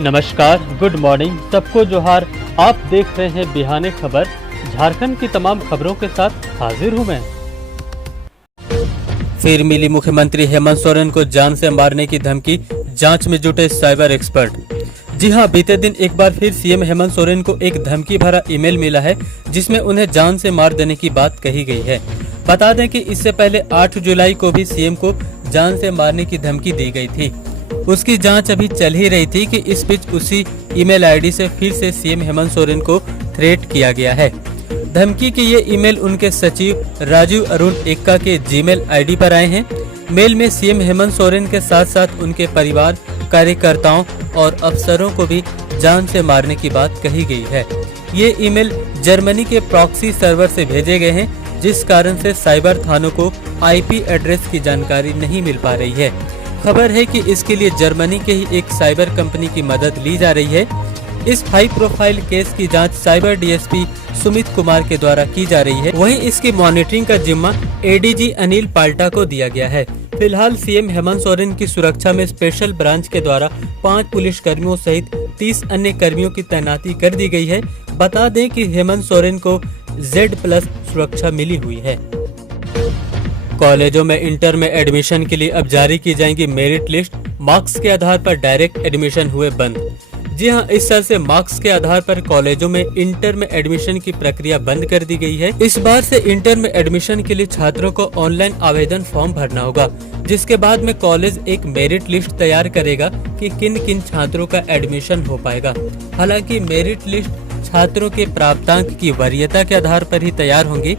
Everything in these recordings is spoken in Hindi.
नमस्कार, गुड मॉर्निंग, सबको जोहार। आप देख रहे हैं बिहाने खबर। झारखंड की तमाम खबरों के साथ हाजिर हूं मैं। फिर मिली मुख्यमंत्री हेमंत सोरेन को जान से मारने की धमकी, जांच में जुटे साइबर एक्सपर्ट। जी हां, बीते दिन एक बार फिर सीएम हेमंत सोरेन को एक धमकी भरा ईमेल मिला है, जिसमें उन्हें जान से मार देने की बात कही गई है। बता दें कि इससे पहले 8 जुलाई को भी सीएम को जान से मारने की धमकी दी गई थी। उसकी जांच अभी चल ही रही थी कि इस बीच उसी ईमेल आईडी से फिर से सीएम हेमंत सोरेन को थ्रेट किया गया है। धमकी के ये ईमेल उनके सचिव राजीव अरुण एक्का के जीमेल आईडी पर आए हैं। मेल में सीएम हेमंत सोरेन के साथ साथ उनके परिवार, कार्यकर्ताओं और अफसरों को भी जान से मारने की बात कही गई है। ये ईमेल जर्मनी के प्रॉक्सी सर्वर से भेजे गए हैं, जिस कारण से साइबर थानों को आईपी एड्रेस की जानकारी नहीं मिल पा रही है। खबर है कि इसके लिए जर्मनी के ही एक साइबर कंपनी की मदद ली जा रही है। इस हाई प्रोफाइल केस की जांच साइबर डीएसपी सुमित कुमार के द्वारा की जा रही है। वहीं इसकी मॉनिटरिंग का जिम्मा एडीजी अनिल पाल्टा को दिया गया है। फिलहाल सीएम हेमंत सोरेन की सुरक्षा में स्पेशल ब्रांच के द्वारा 5 पुलिस कर्मियों सहित 30 अन्य कर्मियों की तैनाती कर दी गई है। बता दें कि हेमंत सोरेन को Z+ सुरक्षा मिली हुई है। कॉलेजों में इंटर में एडमिशन के लिए अब जारी की जाएंगी मेरिट लिस्ट। मार्क्स के आधार पर डायरेक्ट एडमिशन हुए बंद। जी हां, इस साल से मार्क्स के आधार पर कॉलेजों में इंटर में एडमिशन की प्रक्रिया बंद कर दी गई है। इस बार से इंटर में एडमिशन के लिए छात्रों को ऑनलाइन आवेदन फॉर्म भरना होगा, जिसके बाद में कॉलेज एक मेरिट लिस्ट तैयार करेगा कि किन किन छात्रों का एडमिशन हो पाएगा। हालांकि मेरिट लिस्ट छात्रों के प्राप्तांक की वरीयता के आधार पर ही तैयार होंगी।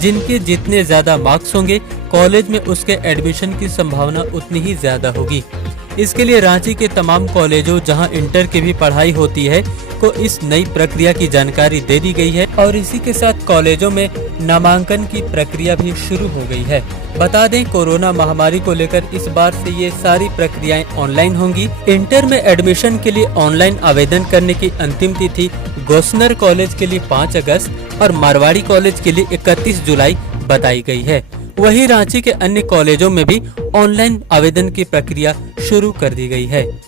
जिनके जितने ज्यादा मार्क्स होंगे, कॉलेज में उसके एडमिशन की संभावना उतनी ही ज्यादा होगी। इसके लिए रांची के तमाम कॉलेजों जहां इंटर की भी पढ़ाई होती है को इस नई प्रक्रिया की जानकारी दे दी गई है और इसी के साथ कॉलेजों में नामांकन की प्रक्रिया भी शुरू हो गई है। बता दें, कोरोना महामारी को लेकर इस बार से ये सारी प्रक्रियाएं ऑनलाइन होंगी। इंटर में एडमिशन के लिए ऑनलाइन आवेदन करने की अंतिम तिथि गोस्सनर कॉलेज के लिए 5 अगस्त और मारवाड़ी कॉलेज के लिए 31 जुलाई बताई गई है। वहीं रांची के अन्य कॉलेजों में भी ऑनलाइन आवेदन की प्रक्रिया शुरू कर दी गई है।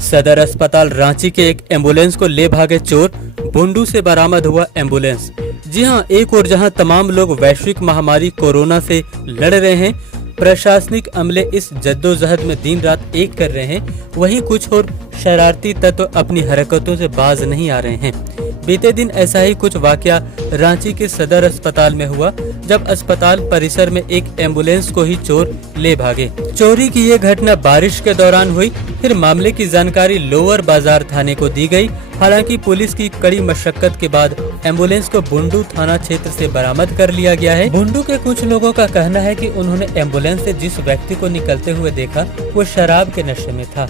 सदर अस्पताल रांची के एक एम्बुलेंस को ले भागे चोर, बुंडू से बरामद हुआ एम्बुलेंस। जी हां, एक और जहां तमाम लोग वैश्विक महामारी कोरोना से लड़ रहे हैं, प्रशासनिक अमले इस जद्दोजहद में दिन रात एक कर रहे हैं, वहीं कुछ और शरारती तत्व अपनी हरकतों से बाज नहीं आ रहे हैं। बीते दिन ऐसा ही कुछ वाकया रांची के सदर अस्पताल में हुआ, जब अस्पताल परिसर में एक एम्बुलेंस को ही चोर ले भागे। चोरी की ये घटना बारिश के दौरान हुई। फिर मामले की जानकारी लोअर बाजार थाने को दी गई। हालांकि पुलिस की कड़ी मशक्कत के बाद एम्बुलेंस को बुंडू थाना क्षेत्र से बरामद कर लिया गया है। बुंडू के कुछ लोगों का कहना है कि उन्होंने एम्बुलेंस से जिस व्यक्ति को निकलते हुए देखा, वो शराब के नशे में था।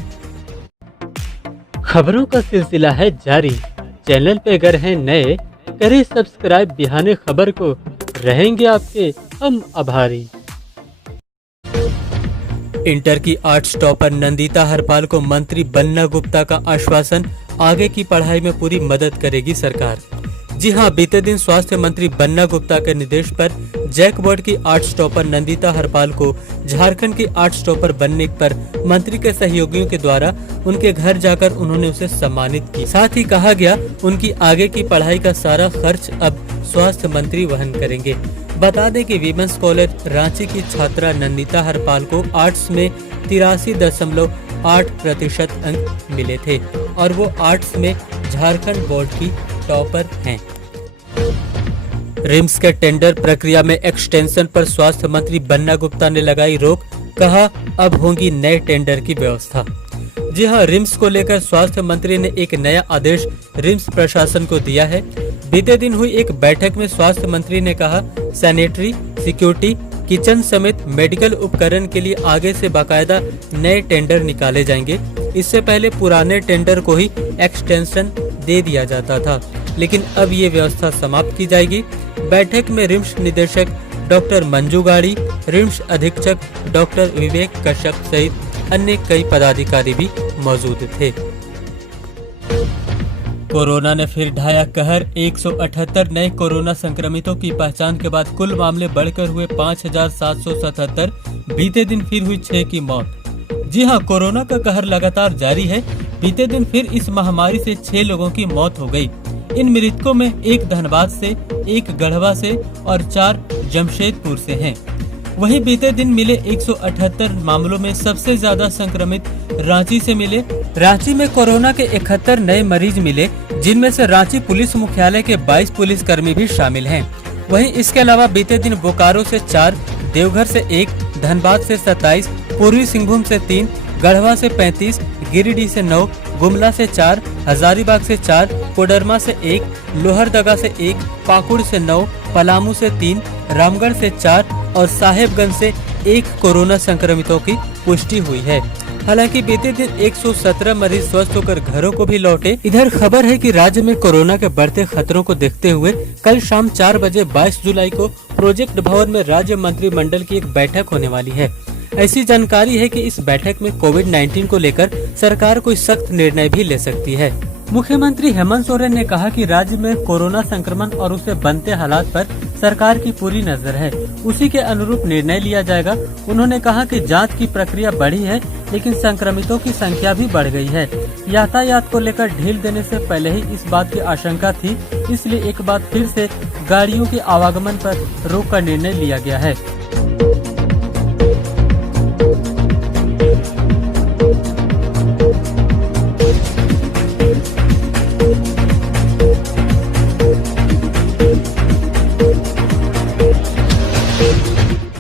खबरों का सिलसिला है जारी। चैनल पे अगर हैं नए, करें सब्सक्राइब बिहाने खबर को। रहेंगे आपके हम आभारी। इंटर की आर्ट्स टॉपर नंदिता हरपाल को मंत्री बन्ना गुप्ता का आश्वासन, आगे की पढ़ाई में पूरी मदद करेगी सरकार। जी हां, बीते दिन स्वास्थ्य मंत्री बन्ना गुप्ता के निर्देश पर जैक बोर्ड की आर्ट्स टॉपर नंदिता हरपाल को झारखंड की आर्ट्स टॉपर बनने पर मंत्री के सहयोगियों के द्वारा उनके घर जाकर उन्होंने उसे सम्मानित की। साथ ही कहा गया, उनकी आगे की पढ़ाई का सारा खर्च अब स्वास्थ्य मंत्री वहन करेंगे। बता दें कि वीमेंस कॉलेज रांची की छात्रा नंदिता हरपाल को आर्ट्स में 83.8% अंक मिले थे और वो आर्ट्स में झारखंड बोर्ड की टॉपर हैं। रिम्स के टेंडर प्रक्रिया में एक्सटेंशन पर स्वास्थ्य मंत्री बन्ना गुप्ता ने लगाई रोक। कहा, अब होगी नए टेंडर की व्यवस्था। जी हां, रिम्स को लेकर स्वास्थ्य मंत्री ने एक नया आदेश रिम्स प्रशासन को दिया है। बीते दिन हुई एक बैठक में स्वास्थ्य मंत्री ने कहा, सैनिटरी, सिक्योरिटी, किचन समेत मेडिकल उपकरण के लिए आगे से बाकायदा नए टेंडर निकाले जाएंगे। इससे पहले पुराने टेंडर को ही एक्सटेंशन दे दिया जाता था, लेकिन अब ये व्यवस्था समाप्त की जाएगी। बैठक में रिम्स निदेशक डॉक्टर मंजू गाड़ी, रिम्स अधीक्षक डॉक्टर विवेक कश्यप सहित अन्य कई पदाधिकारी भी मौजूद थे। कोरोना ने फिर ढाया कहर। 178 नए कोरोना संक्रमितों की पहचान के बाद कुल मामले बढ़कर हुए 5,777। बीते दिन फिर हुई 6 की मौत। जी हां, कोरोना का कहर लगातार जारी है। बीते दिन फिर इस महामारी से 6 लोगों की मौत हो गई। इन मृतकों में एक धनबाद से, एक गढ़वा से और 4 जमशेदपुर से हैं। वहीं बीते दिन मिले 178 मामलों में सबसे ज्यादा संक्रमित रांची से मिले। रांची में कोरोना के 71 नए मरीज मिले, जिनमें से रांची पुलिस मुख्यालय के 22 पुलिसकर्मी भी शामिल हैं। वहीं इसके अलावा बीते दिन बोकारो से 4, देवघर से 1, धनबाद से 27, पूर्वी सिंहभूम से 3, गढ़वा से 35, गिरिडीह से 9, गुमला से 4, हजारीबाग से 4, कोडरमा से 1, लोहरदगा से 1, पाकुड़ से 9, पलामू से 3, रामगढ़ से 4 और साहेबगंज से 1 कोरोना संक्रमितों की पुष्टि हुई है। हालांकि बीते दिन 117 मरीज स्वस्थ होकर घरों को भी लौटे। इधर खबर है कि राज्य में कोरोना के बढ़ते खतरों को देखते हुए कल शाम 4 बजे 22 जुलाई को प्रोजेक्ट भवन में राज्य मंत्रिमंडल की एक बैठक होने वाली है। ऐसी जानकारी है कि इस बैठक में कोविड-19 को लेकर सरकार कोई सख्त निर्णय भी ले सकती है। मुख्यमंत्री हेमंत सोरेन ने कहा कि राज्य में कोरोना संक्रमण और उससे बनते हालात पर सरकार की पूरी नजर है, उसी के अनुरूप निर्णय लिया जाएगा। उन्होंने कहा कि जांच की प्रक्रिया बढ़ी है, लेकिन संक्रमितों की संख्या भी बढ़ गई है। यातायात को लेकर ढील देने से पहले ही इस बात की आशंका थी, इसलिए एक बार फिर से गाड़ियों के आवागमन पर रोक का निर्णय लिया गया है।